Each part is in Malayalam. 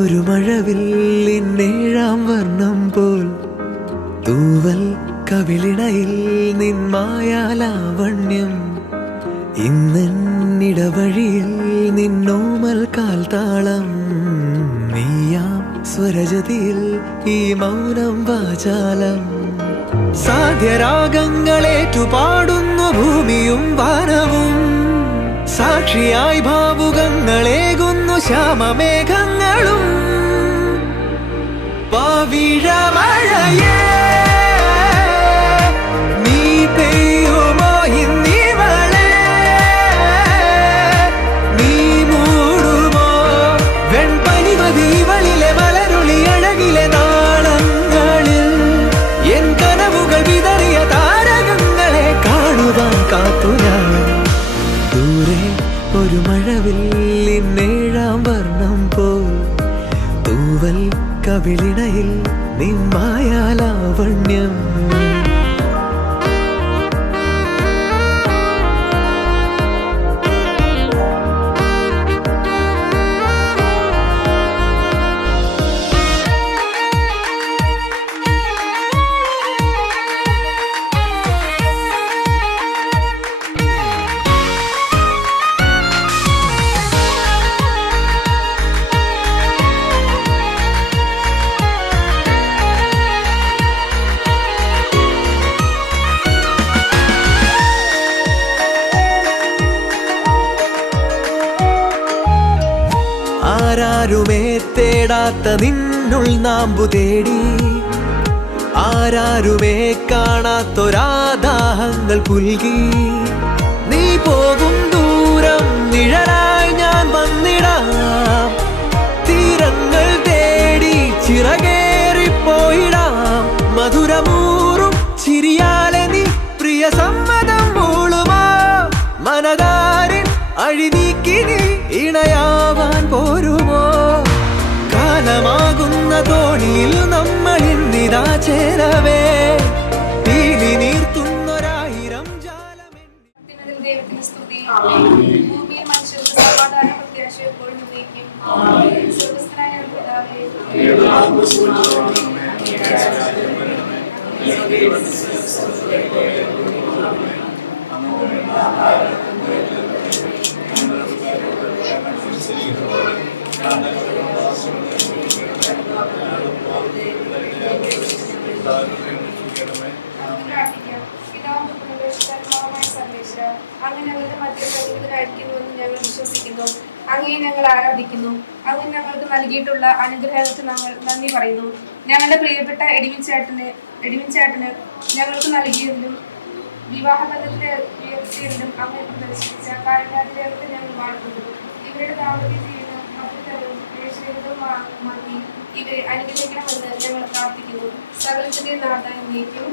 ഒരു മഴവില്ലിന്നേഴാം വർണ്ണം പോൽ തൂവൽ കവിളിണയിൽ നിന്മായാലാവണ്യം. ഇന്നിടവഴിയിൽ നിന്നോമൽ കാൽത്താളം. നീയാം സ്വരജതിയിൽ ഈ മൗനം വാചാലം. സാധ്യരാഗങ്ങളേറ്റുപാടുന്നു ഭൂമിയും വാനവും. സാക്ഷിയായി ഭാവുകങ്ങളേകുന്നു ശ്യാമമേഘങ്ങളും. പവിഴമഴയേ നീ പെയ്യുമോ ഇന്നിവളെ? നീ മൂടുമോ വെൺപനിമതിവളിലെ മലരുളി അഴകിലെ നാളങ്ങളിൽ? എൻ കനവുകൾ വിതറിയ താരകങ്ങളെ കാണുവാൻ കാത്തു ഞാൻ. ദൂരെ ഒരു മഴവില്ലിന്നേഴാം വർണ്ണം പോൽ തൂവൽ കവിളിണയിൽ നിന്മായാലാവണ്യം. ആരാരുമേ തേടാത്ത നിന്നുൾ നാമ്പു തേടി. ആരാരുമേ കാണാത്തൊരാദാഹങ്ങൾ പുൽകി. നീ പോകും ദൂരം നിഴലായി ഞാൻ വന്നിടാം. തീരങ്ങൾ തേടി ചിറകേറിപ്പോയിടാം. മധുരമൂറും ചിരിയാലെ നീ പ്രിയ സമ്മതം മൂളുമോ? മനതാരിൻ അഴിനീക്കി നീ ഇണയാവാൻ പോരുമോ? കാലമാകുന്ന തോണിയിൽ നമ്മൾ ഇന്നിതാ ചേരവേ. തീലി നീർത്തുന്നൊരായിരം ജാലമെന്നി. ദൈവത്തിന് സ്തുതി. ഭൂമിയിൽ മനുഷ്യർക്ക് സമാധാന പ്രത്യാശ എപ്പോഴും ഉന്നയിക്കും. സ്വർഗ്ഗസ്ഥനായ പിതാവേ, അങ്ങ് ഞങ്ങളുടെ മധ്യത്തിൽ പരിമിതരായിരിക്കുന്നുവെന്ന് ഞങ്ങൾ വിശ്വസിക്കുന്നു. അങ്ങയെ ഞങ്ങൾ ആരാധിക്കുന്നു. അങ്ങ് ഞങ്ങൾക്ക് നൽകിയിട്ടുള്ള അനുഗ്രഹങ്ങൾക്ക് ഞങ്ങൾ നന്ദി പറയുന്നു. ഞങ്ങളുടെ പ്രിയപ്പെട്ട എഡിമിൻചേട്ടന് ഞങ്ങൾക്ക് നൽകിയതിലും വിവാഹബന്ധത്തെ ഉയർത്തിയതിലും അങ്ങ് പ്രദർശിപ്പിച്ച കാരുണ്യാതിരേകത്തെ ഞങ്ങൾ വാഴ്ത്തുന്നു. ഇവരുടെ ദാമ്പത്യ ജീവിതം മധുരവും മാറ്റി ഇവരെ അനുഗ്രഹിക്കണമെന്ന് ഞങ്ങൾ പ്രാർത്ഥിക്കുന്നു. സകലത്തിന്റെ നാഥാൻ നീക്കും.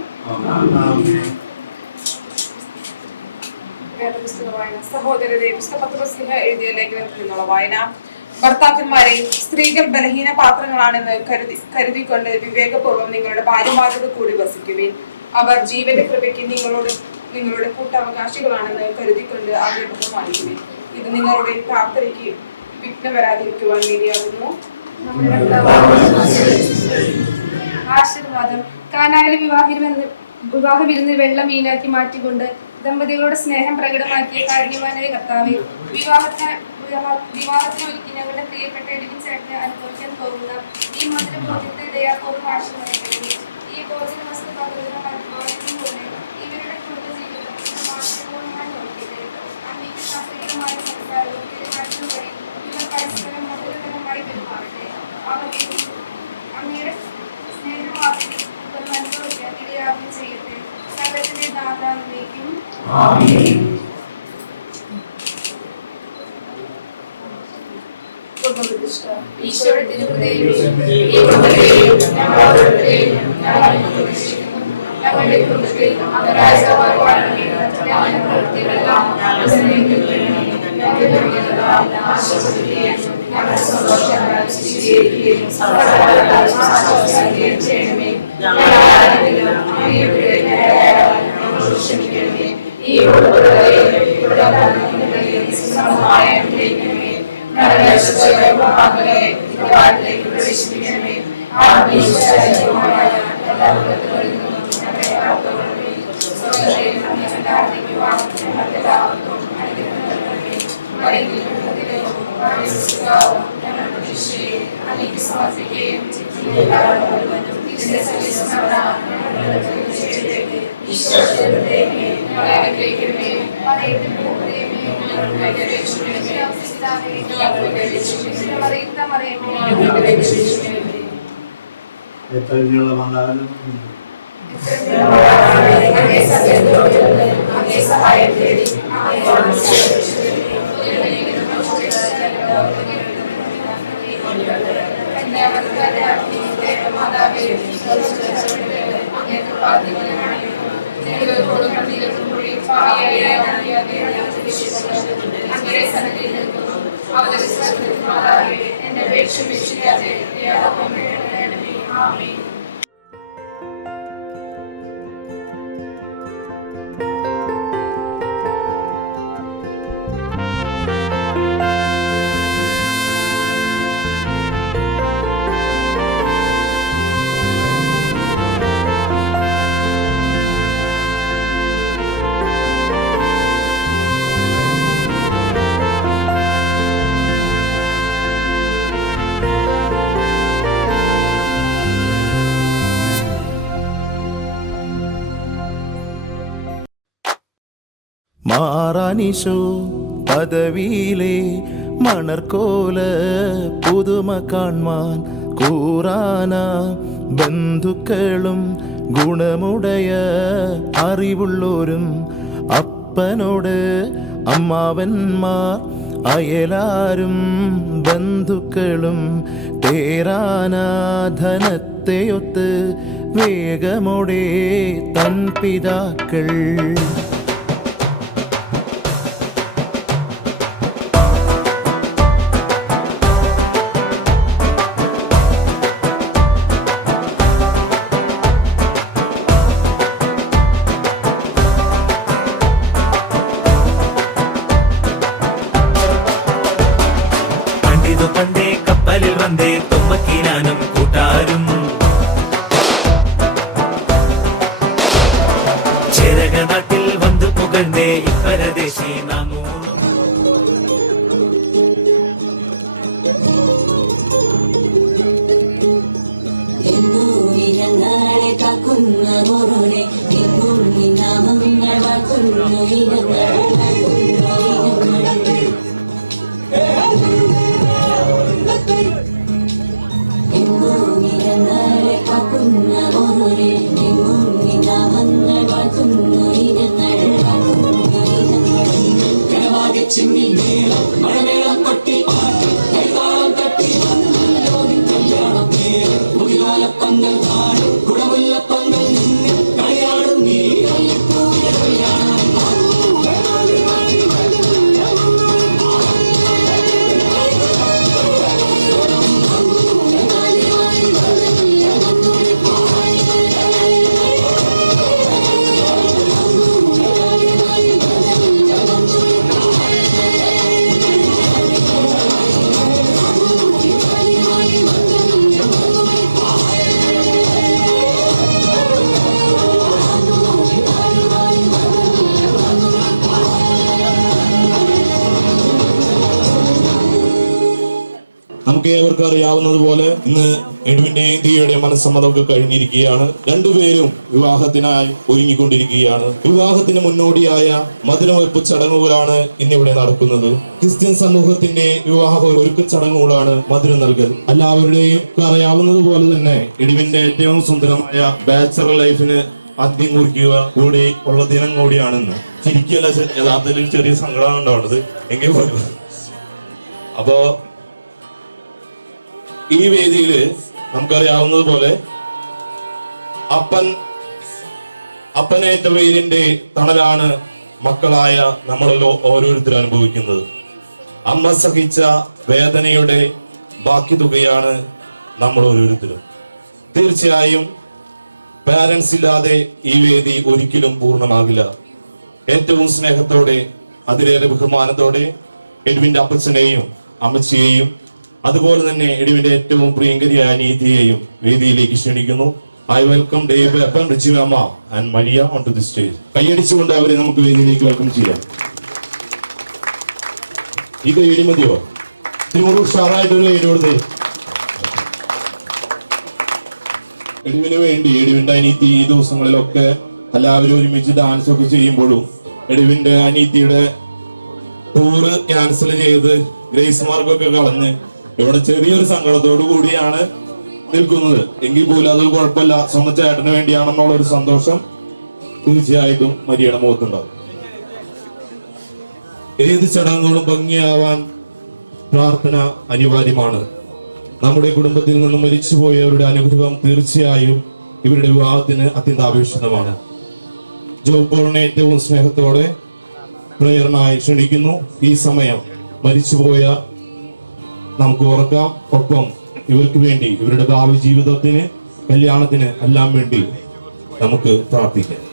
വേദപുസ്തക വായന. സഹോദരരെ, വിശുദ്ധ പത്രോസ് എഴുതിയ ലേഖനത്തിൽ നിന്നുള്ള വായന. ഭർത്താക്കന്മാരെ, സ്ത്രീകൾ ബലഹീന പാത്രങ്ങളാണെന്ന് കരുതിക്കൊണ്ട് വിവേകപൂർവ്വം നിങ്ങളുടെ ഭാര്യമാരോട് കൂടി വസിക്കുവിൻ. അവർ ജീവന്റെ കൃപയ്ക്ക് നിങ്ങളുടെ കൂട്ടവകാശികളാണെന്ന് കരുതിക്കൊണ്ട് അവരെ ബഹുമാനിക്കുവിൻ. ഇത് നിങ്ങളുടെ പ്രാർത്ഥനയ്ക്ക് വിഘ്നം വരാതിരിക്കുവാൻ വേണ്ടിയാകുന്നു. ആശീർവാദം. കാനായിലെ വിവാഹ വിരുന്ന് വെള്ളം മീനാക്കി മാറ്റിക്കൊണ്ട് ദമ്പതികളുടെ സ്നേഹം പ്രകടമാക്കിയ കാരുണ്യവാനായ കർത്താവേ, വിവാഹത്തിന് ഒരുക്കി ഞങ്ങളുടെ പ്രിയപ്പെട്ട എഡിമിൻചേട്ടനെ അനുഭവിക്കാൻ പോകുന്ന ഈ മധുരബോധ്യത്തെ ദയാപൂർവ്വം ആശീർവദിക്കണമേ. ഈ ഭോജന വസ്തു പകരുന്ന പോലെ ഇവരുടെ കുടുംബജീവിതം മാനസികപൂർവ്വമായി നോക്കിയിട്ട് അങ്ങേക്ക് ശാസ്ത്രീയമായ സംസ്കാരവും പെരുമാറ്റവും വഴി ഇവർ പരസ്പരം മധുരകരമായി പെരുമാറട്ടെ. അവർക്ക് അങ്ങയുടെ സ്നേഹവാദം അനുഭവിക്കാൻ ഇടയാവുകയും ചെയ്യട്ടെ. സകലത്തിന്റെ നാഥാനിലേക്കും ഈശോയുടെ തിരുഹൃദയം ഞങ്ങളുടെ കുടുംബത്തിൽ പ്രവേശിപ്പിക്കണമേ. എത്രയുള്ള വന്നാലും എന്റെ അപേക്ഷ വീക്ഷിക്കാതെ ആമേൻ. മാറാനിശോ പദവിയിലെ മണർക്കോല പുതുമ കാൺമാൻ കൂറാന ബന്ധുക്കളും ഗുണമുടയ അറിവുള്ളോരും അപ്പനോട് അമ്മാവന്മാർ അയലാരും ബന്ധുക്കളും തേരാനാധനത്തെയൊത്ത് വേഗമോടെ തൻ പിതാക്കൾ പണ്ടേ കപ്പലിൽ വന്നേ തുമ്പക്കീനാനും കൂട്ടാരും ചേരക നാട്ടിൽ വന്നു പുകഴ്ന്നേ ഇപ്പരദേശി നാമൂറും നമുക്ക് ഏവർക്കും അറിയാവുന്നതുപോലെ ഇന്ന് എഡ്വിന്റെയും ദിയയുടെയും മനസ്സമ്മതമൊക്കെ കഴിഞ്ഞിരിക്കുകയാണ്. രണ്ടുപേരും വിവാഹത്തിനായി ഒരുങ്ങിക്കൊണ്ടിരിക്കുകയാണ്. വിവാഹത്തിന് മുന്നോടിയായ മധുരവെപ്പ് ചടങ്ങുകളാണ് ഇന്നിവിടെ നടക്കുന്നത്. ക്രിസ്ത്യൻ സമൂഹത്തിന്റെ വിവാഹ ഒരുക്ക ചടങ്ങുകളാണ് മധുരം നൽകൽ. എല്ലാവരുടെയും അറിയാവുന്നതുപോലെ തന്നെ എഡ്വിന്റെ ഏറ്റവും സുന്ദരമായ ബാച്ചലർ ലൈഫിന് അന്ത്യം കുറിക്കുക കൂടി ഉള്ള ദിനം കൂടിയാണെന്ന്. ശരിക്കല്ല, യഥാർത്ഥത്തിൽ ചെറിയ സങ്കടമാണ് ഉണ്ടാവുന്നത് എങ്കിൽ പോലും. അപ്പോ ഈ വേദിയില് നമുക്കറിയാവുന്നതുപോലെ അപ്പനേറ്റ വെയിലിന്റെ തണലാണ് മക്കളായ നമ്മളല്ലോ ഓരോരുത്തരും അനുഭവിക്കുന്നത്. അമ്മ സഹിച്ച വേദനയുടെ ബാക്കി തുകയാണ് നമ്മൾ ഓരോരുത്തരും. തീർച്ചയായും പാരന്റ്സ് ഇല്ലാതെ ഈ വേദി ഒരിക്കലും പൂർണ്ണമാകില്ല. ഏറ്റവും സ്നേഹത്തോടെ അതിലേറെ ബഹുമാനത്തോടെ എഡ്വിന്റെ അപ്പച്ചനെയും അമ്മച്ചിയെയും അതുപോലെ തന്നെ എഡുവിന്റെ ഏറ്റവും പ്രിയങ്കരിയായ നീതിയെയും വേദിയിലേക്ക് ക്ഷണിക്കുന്നു. I welcome Dave Appan, Richie Mama and Maria onto the stage. കൈയടിച്ചുകൊണ്ട് അവരെ നമുക്ക് വേദിയിലേക്ക് വെൽക്കം ചെയ്യാം. ഈ കൈയടി മതിയോ? ഇതിനോട് ഉഷാറായിട്ടൊരു കൈയടി കൊടുത്തേ. എഡുവിന് വേണ്ടി എഡുവിന്റെ അനീതി ഈ ദിവസങ്ങളിലൊക്കെ എല്ലാവരും ഒരുമിച്ച് ഡാൻസ് ഒക്കെ ചെയ്യുമ്പോഴും എഡുവിന്റെ അനീതിയുടെ ടൂറ് ക്യാൻസൽ ചെയ്ത് ഗ്രേസ് മാർക്കൊക്കെ കളഞ്ഞ് ഇവിടെ ചെറിയൊരു സങ്കടത്തോടു കൂടിയാണ് നിൽക്കുന്നത്. എങ്കിൽ പോലും അത് കുഴപ്പമില്ല, സ്വന്തം ചേട്ടന് വേണ്ടിയാണെന്നുള്ള ഒരു സന്തോഷം തീർച്ചയായിട്ടും മരിയയുടെ മുഖത്തുണ്ടാവും. ഏത് ചടങ്ങുകളും ഭംഗിയാവാൻ പ്രാർത്ഥന അനിവാര്യമാണ്. നമ്മുടെ കുടുംബത്തിൽ നിന്ന് മരിച്ചുപോയവരുടെ അനുഗ്രഹം തീർച്ചയായും ഇവരുടെ വിവാഹത്തിന് അത്യന്താപേക്ഷിതമാണ്. ജോബ് പോളിനെ ഏറ്റവും സ്നേഹത്തോടെ പ്രേരണായി ക്ഷണിക്കുന്നു. ഈ സമയം മരിച്ചുപോയ നമുക്ക് ഓർക്കാം, ഒപ്പം ഇവർക്ക് വേണ്ടി ഇവരുടെ ഭാവി ജീവിതത്തിന്, കല്യാണത്തിന് എല്ലാം വേണ്ടി നമുക്ക് പ്രാർത്ഥിക്കാം.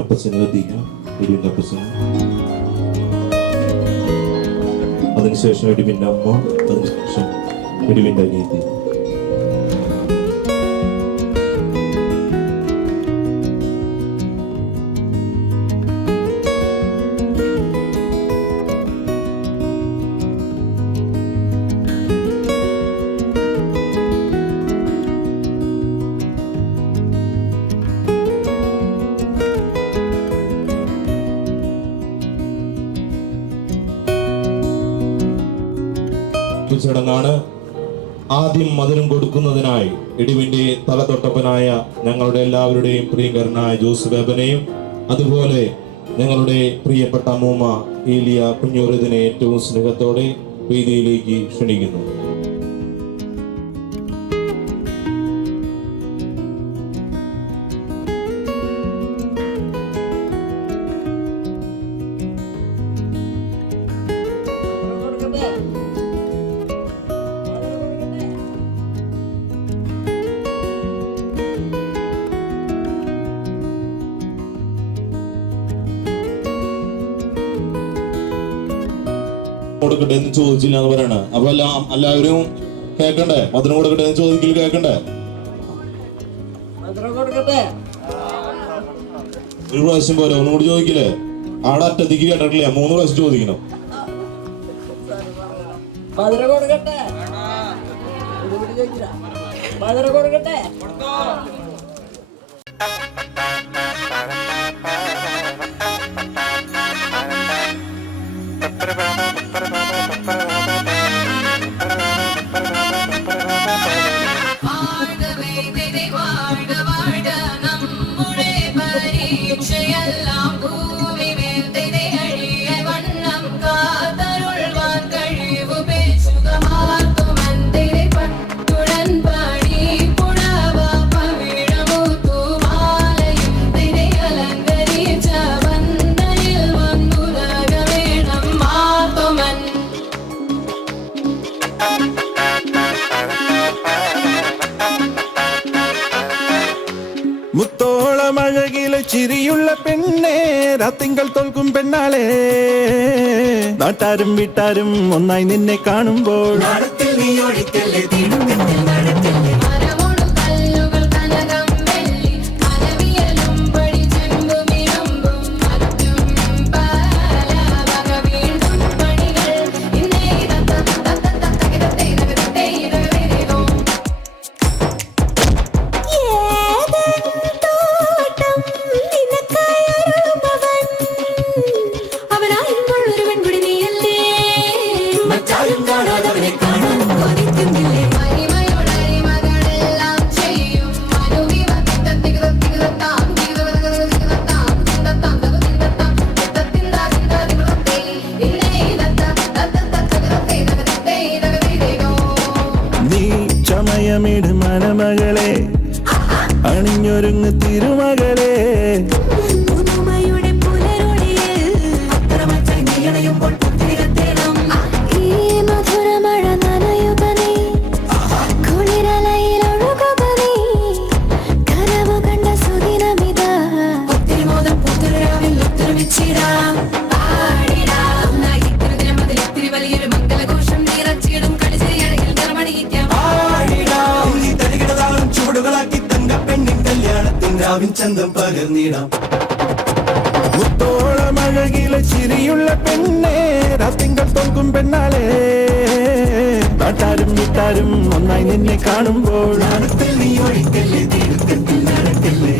അപ്പച്ചന് എത്തിക്കാം, എഡുവിൻ്റെ അപ്പച്ചന്. അതിനുശേഷം എഡുവിൻ്റെ അമ്മ, അതിനുശേഷം എഡുവിൻ്റെ അനിയത്തി. ചടങ്ങാണ്. ആദ്യം മധുരം കൊടുക്കുന്നതിനായി എഡുവിന്റെ തലതൊട്ടപ്പനായ ഞങ്ങളുടെ എല്ലാവരുടെയും പ്രിയങ്കരനായ ജോസ് ബേബനെയും അതുപോലെ ഞങ്ങളുടെ പ്രിയപ്പെട്ട അമ്മൂമ്മ ഏലിയ കുഞ്ഞൂറിനെ ഏറ്റവും സ്നേഹത്തോടെ വേദിയിലേക്ക് ക്ഷണിക്കുന്നു. കൊടുക്കട്ടെ എന്ന് ചോദിച്ചില്ല എന്ന് പറയണ. അപ്പൊ എല്ലാവരും കേക്കണ്ടേ? മധുരം കൊടുക്കട്ടെ എന്ന് ചോദിക്കൽ കേക്കണ്ടേ? ഒരു പ്രാവശ്യം പോരെ, ഒന്നും കൂടി ചോദിക്കില്ലേ? ആടെ അറ്റത്തേക്ക് കേട്ടിട്ടില്ല, 3 പ്രാവശ്യം ചോദിക്കണം. മുത്തോളമഴകിലെ ചിരിയുള്ള പെണ്ണേ, രാത്തിങ്കൾ തോൽക്കും പെണ്ണാളെ, നാട്ടാരും വീട്ടാരും ഒന്നായി നിന്നെ കാണുമ്പോൾ ചമയമിട് മനമകളെ, അണിഞ്ഞൊരുങ്ങ് തിരുമകളെ, ചന്തം പകർന്നിടാം. മുത്തോളമഴകിലെ ചിരിയുള്ള പെണ്ണേ, രാത്തിങ്കൾ തോൽക്കും പെണ്ണാളെ, നാട്ടാരും വീട്ടാരും ഒന്നായി നിന്നെ കാണുമ്പോൾ നീ ഒഴിക്കല്ലേ, തിരുത്തത്തിൽ നടക്കല്ലേ.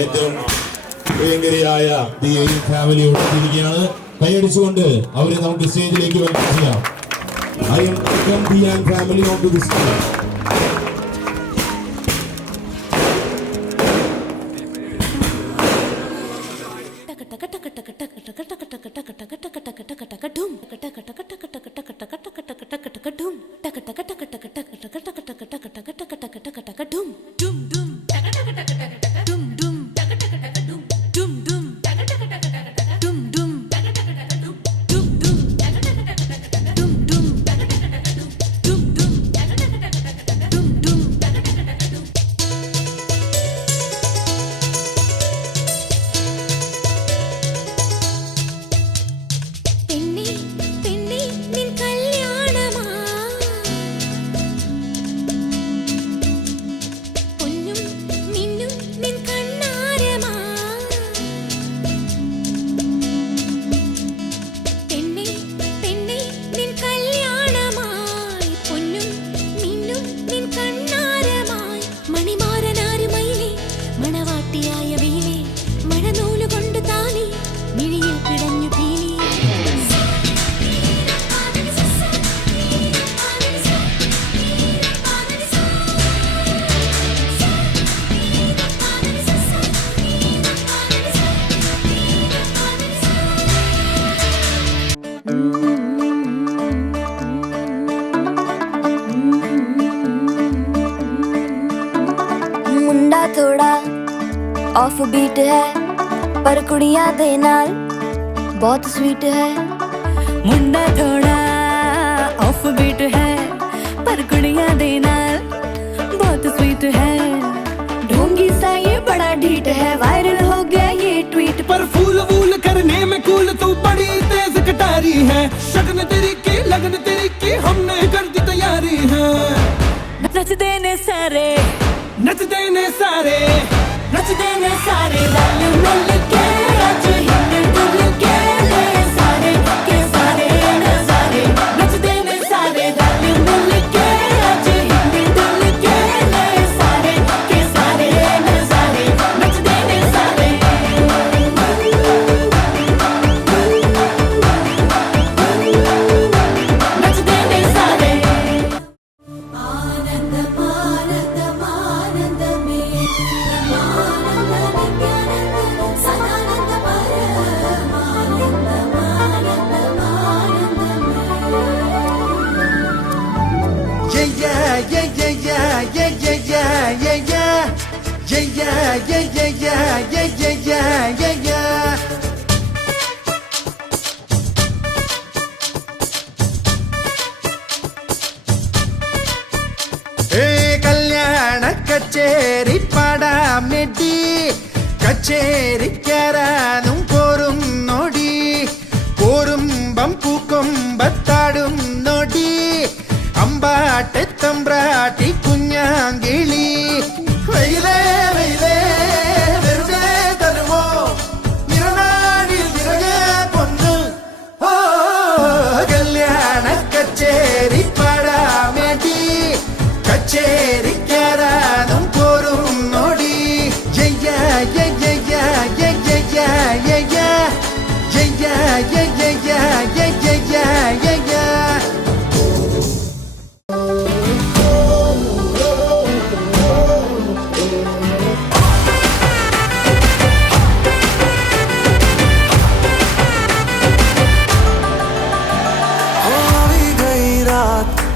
ഏറ്റവും പ്രിയങ്കരിയായ ഫാമിലിയോട് ഇരിക്കുകയാണ്. കൈയടിച്ചുകൊണ്ട് അവരെ നമുക്ക് സ്റ്റേജിലേക്ക് വെൽക്കം ചെയ്യാം. I am welcome the family onto the stage. मुंडा थोड़ा ऑफ बीट है पर कुड़ियां दे नाल बहुत स्वीट है। मुंडा थोड़ा ऑफ बीट है पर कुड़ियां दे नाल बहुत स्वीट है। ढोंगी सा ये बड़ा ढीठ है, वायरल हो गया ये ट्वीट पर फूल वूल करने में कूल तू बड़ी तेज कटारी है। शगन तेरी की लगन तेरी की हमने कर दी तैयारी है। नच देने सारे नच देने सारे नच देने सारे रल मिल के आज हिंद डुल के ले सारे के सारे नजारे। नच देने सारे रल मिल के आज हिंद डुल के ले सारे के सारे नजारे। नच देने सारे नच देने सारे। आनंद आनंद आनंद में आनंद नित्यानंद सदानंद परमानंद आनंद आनंद में। കല്യാണ കച്ചേരി പാടാമെടി കച്ചേരിക്കാരാനും കോരും നോടി കോരുമ്പം പൂക്കൊമ്പത്താടും നോടി അമ്പാട്ടെ തമ്പ്രാട്ടി കുഞ്ഞാങ്കിളി വെയിലേ വെയിലേ വെറുതെ തരുമോ നിറനാടിൽ നിറയെ പൊന്ന് ഓ കല്യാണ കച്ചേരി പാടാമെടി കച്ചേരിക്കാരാനും കോരും നോടി ജയ ജയ ജയ ജയ ജയ ജയ ജയ ജയ ജയ ജയ ജയ.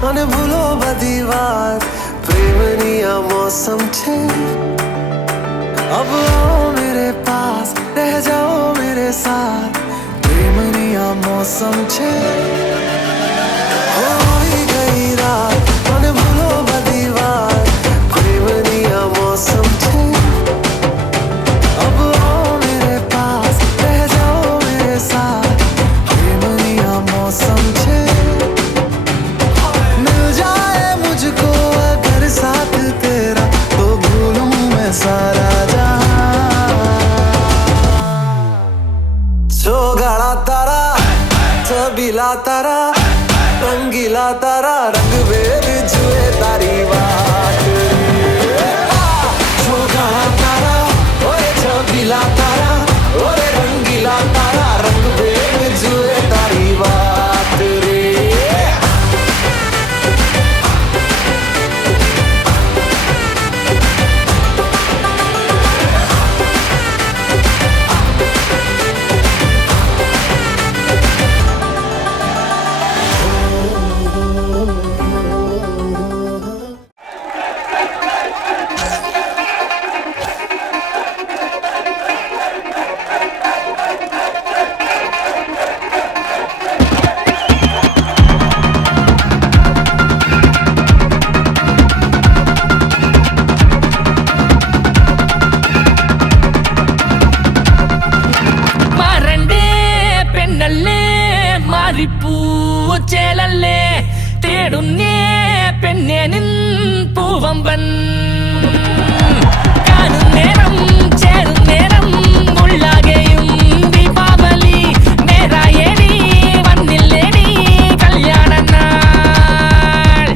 અને ભૂલો બધી વાત પ્રેમની આ મૌસમ છે। अब आओ मेरे पास रह जाओ मेरे साथ प्रेमनी आ मौसम छे। होई गई रात અને ભૂલો બધી વાત પ્રેમની આ मौसम छे। अब आओ मेरे पास रह जाओ मेरे साथ प्रेमनी आ मौसम छे। मिल जाए मुझको अगर साथ तेरा तो भूलूं मैं सारा गाड़ा तारा छबीला तारा रंगीला तारा रंग वेद जुए तारी बात गाड़ा तारा ओए छबीला तारा ओए रंगीला तारा रंग वेद जुए तारी बात रे। ചേലല്ലേ തേടുന്നേ പെണ്ണെ നിൻ പൂവമ്പൻ കാണും നേരം ചേരും നേരം ഉള്ളാകെയും ദീപാവലി നേരായേടി വന്നില്ലേടി കല്യാണ നാൾ.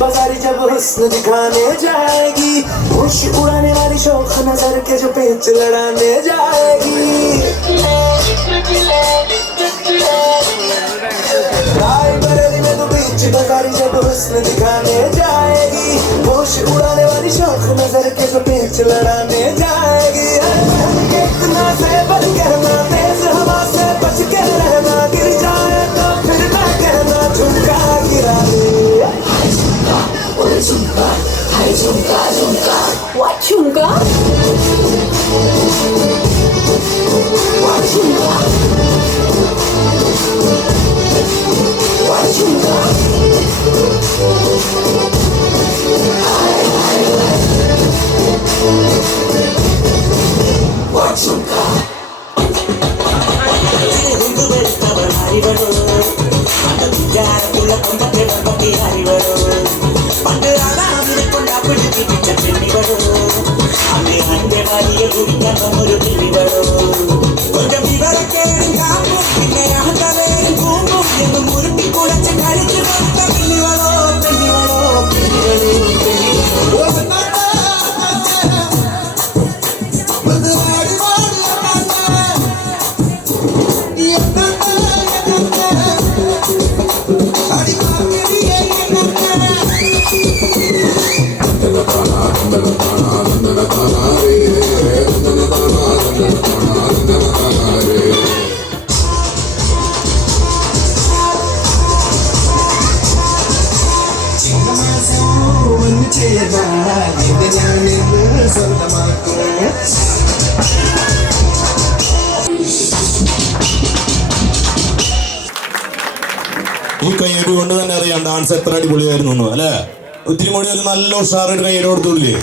बाजारी जब हुस्न दिखाने जाएगी, होश उड़ाने वाली शौक नजर के जो पेच लड़ाने जाएगी। रायबरेली में तो बीच बाजारी जब हुस्न दिखाने जाएगी, होश उड़ाने वाली शौक नजर के जो पेच लड़ाने जाएगी। कितना से बच कहना, तेज हवा से बच के रहना, गिर जाए तो फिर ना कहना झुमका गिरा दे। Chumka, hai chumka, chumka. What chumka? What chumka? What chumka? What chumka? ഈ കയ്യേറ് കൊണ്ട് തന്നെ അറിയാം ഡാൻസ് എത്ര അടിപൊളിയായിരുന്നു അല്ലെ. ഒത്തിരി കൂടി ഒരു നല്ല ഉഷാറായിട്ട് കയ്യേറ് കൊടുത്തൂല്ലേ.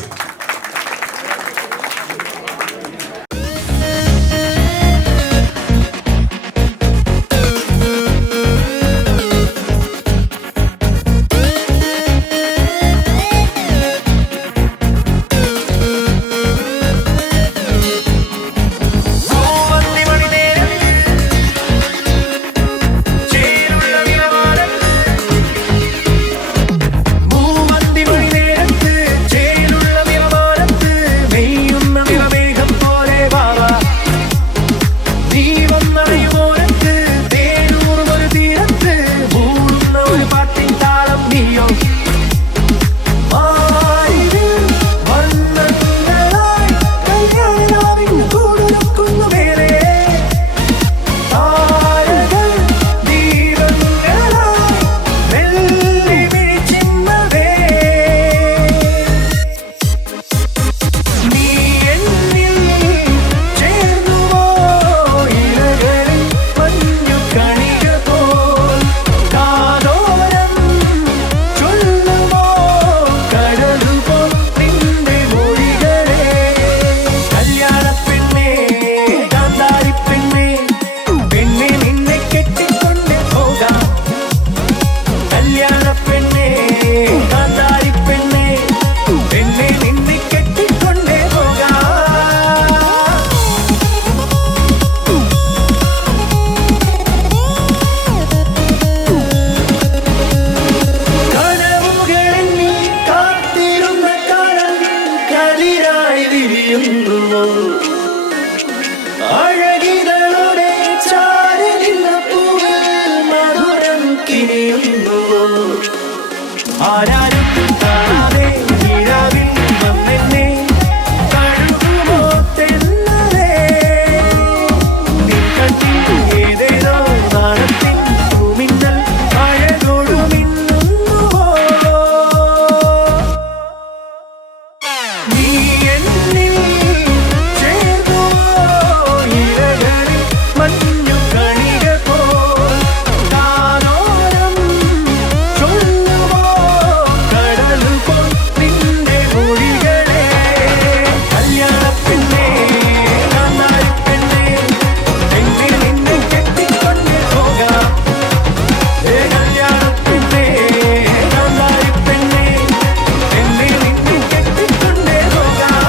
മൂവന്തി മണി നേരത്ത് ചേരുള്ള നീ എന്നിൽ ചേർന്നുവോ ഇലകളിൽ മഞ്ഞു കണിക പോൽ താനോരം ചൊല്ലുവോ കടൽ പോൽ നിന്റെ മൊഴികളെ കല്യാണപ്പെണ്ണേ കാന്താരിപ്പെണ്ണേ എന്നെ നിന്നെ കെട്ടിക്കൊണ്ട് പോകാം കല്യാണപ്പെണ്ണേ കാന്താരിപ്പെണ്ണേ എന്നെ നിന്നെ കെട്ടിക്കൊണ്ട് പോകാം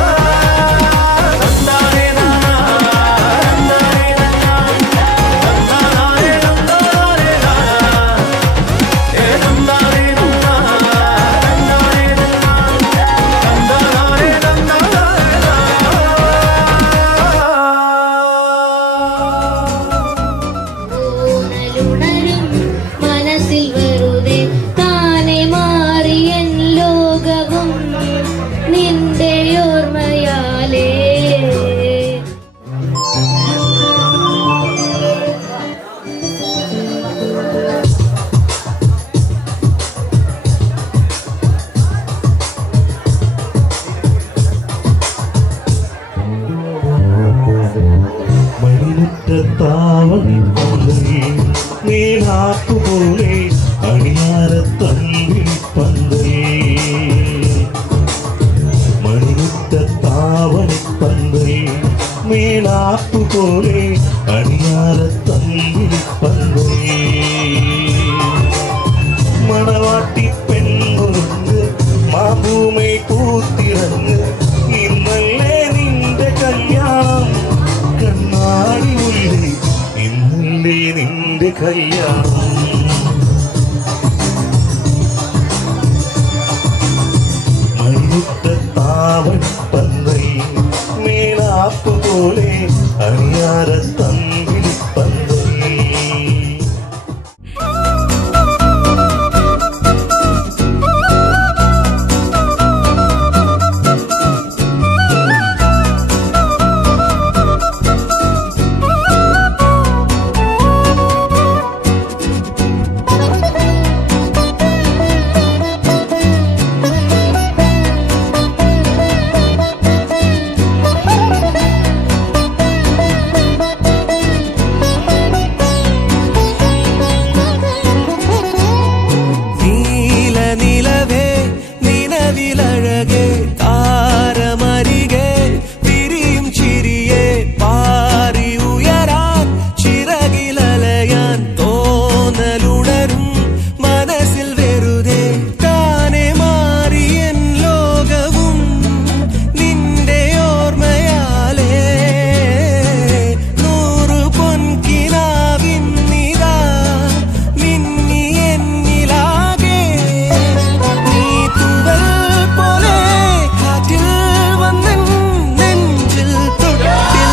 തന്താനേ നാനാ തന്താനേ നാനാ തന്താനേ തന്താനേ നാനാ തന്താനേ നാനാ തന്താനേ നാനാ ഊണലുണരും മനസ്സിൽ വെറുതെ താനെ മാറിയൻ ലോകവും നിന്റെ ഓർമ്മയാലേ മണിമുറ്റത്താവണി നീനാക്കുപോലെ അണിയാരത്തമ്പിൽ പന്തേ മണിമുറ്റത്താവണി പന്തേ മേലാക്കുപോലെ അണിയാരത്തമ്പിൽ പന്തേ മണവാട്ടി പെണ്ണുറങ്ങ് മാമ്പൂമൈ പൂത്തിറങ്ങ് ഇന്നല്ലേ നിന്റെ കല്യാണം കണ്ണാടി ഉള്ളി ഇന്നല്ലേ നിന്റെ കല്യാണം മണിമുറ്റത്താവൻ പന്തൈ മേലാപ്പ് പോലെ അണിയാര തമ്പിൽ പന്തൈ നീലനിലവേ നിലവിലഴകേ താരമരികെ വിരിയും ചിരിയെ പാറി ഉയരാൻ ചിറകിലലയാൻ തോന്നലുണരും മനസ്സിൽ വെറുതെ താനെ മാറിയൻ ലോകവും നിന്റെ ഓർമ്മയാലേ നൂറു പൊൻകിനാവിന്നിതാ മിന്നി എന്നിലാകെ നീ തൂവൽ പോലെ കാറ്റിൽ വന്നെൻ നെഞ്ചിൽ തൊട്ടിൽ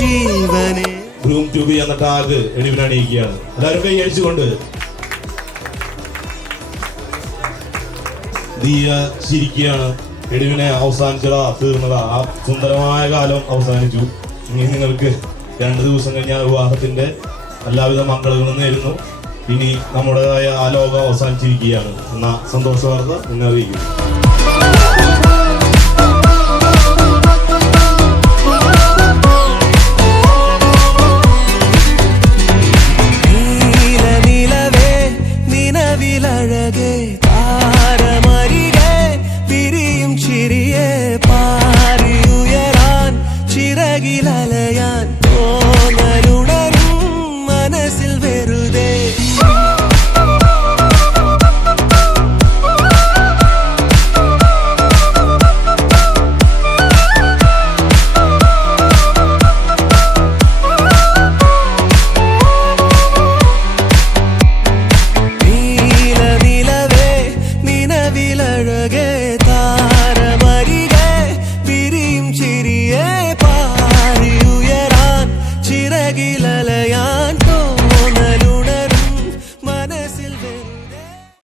ജീവനെ ഗ്രൂം ട്യൂബി എന്ന ടാഗ് എഡിവിനെ അണിയിക്കുകയാണ്. എല്ലാവരും കൈ അടിച്ചുകൊണ്ട് ദിയ ചിരിക്കുകയാണ്. എഡിവിനെ അവസാനിച്ചതാ, തീർന്നതാ, ആ സുന്ദരമായ കാലം അവസാനിച്ചു. ഇനി നിങ്ങൾക്ക് 2 ദിവസം കഴിഞ്ഞാൽ വിവാഹത്തിന്റെ എല്ലാവിധ മംഗളങ്ങളും നേരുന്നു. ഇനി നമ്മുടേതായ ആ ലോകം അവസാനിച്ചിരിക്കുകയാണ് എന്ന സന്തോഷ വാർത്ത നിന്നെ അറിയിക്കും.